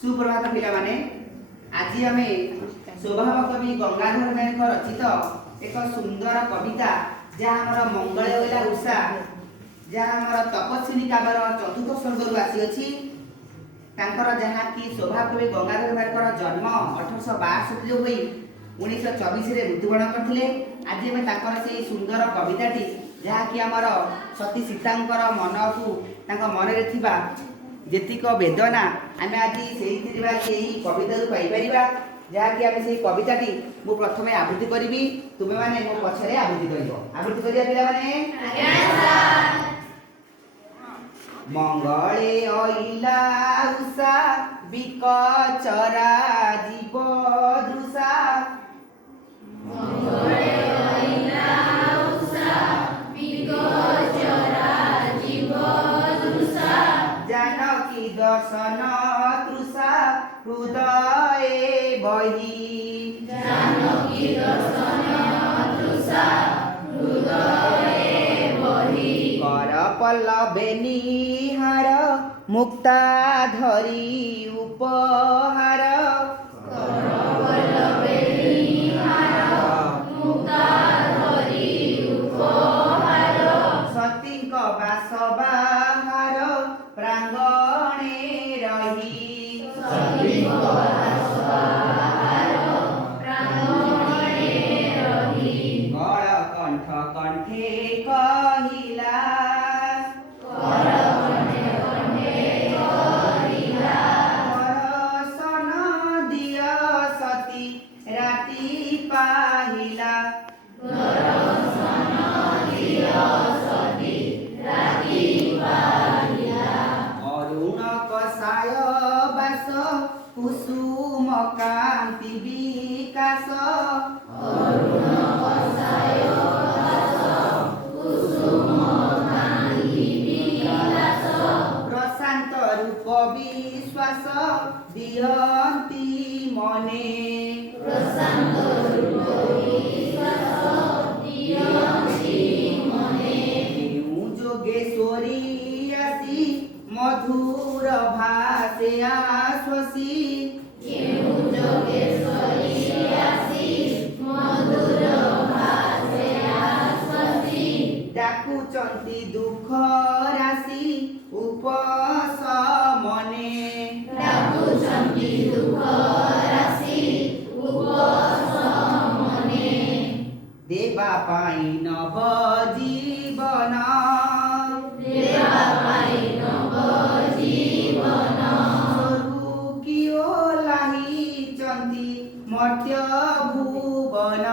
सुप्रभात पिला माने आज आम स्वभाव कवि गंगाधर मेहर रचित एक सुंदर कविता जहाँ आमर मंगल वेला उषा जहाँ आमर तपस्विनी काव्यर चतुर्थ स्वर्ग आसी जहाँ कि स्वभाव कवि गंगाधर मेहर जन्म 1862 हुई 1924 मृत्युवरण करते। आज आम से सुंदर कविताटी जहाँकि आमर सती सीतांकर मन को मन में जेतिक वेदना आम आज से कविता पाइपर जहाँकि आम से कविताटी मु प्रथम आवृत्ति करी तुम्हें मैंने मो पछरे आवृत्ति कर आवृत्ति करिया पे मंगले अइला उषा बिकचरा जीव दृषा जानकी दर्शन तृषा हृदय बही जानकी दर्शन तृषा हृदय बही कर पल्लवे निहार मुक्ता धरी उपहार कर पल्लवे निहार मुक्ता धरी उपहार सतीक बास बाहार प्रांगणे रही सतीक बास बाहार प्रांगणे रही गल कंठ कंठे कहिला कर कंठे कंठे कहिला दर्शन दिय सती राति पाहिला दर्शन दिय सती राति पाहिला अरुण कषाय बास कुसुम कांति विकास अरुण कषाय बास कुसुम कांति विलास प्रशांत रूप विश्वास दियंती मने प्रशांत रूप विश्वास दियंती मने जोगेश्वरी आसी मधुर भाषे आश्वसी केउ जोगेश्वरी आसी मधुर भाषे आश्वसी डाकुचंती दुख राशि उपशमने डाकुचंती दुख राशि उपशमने देवा पाई नव जीवन देवा पाई नव जीवन स्वरू किओ लाही चंती मर्त्य भुवन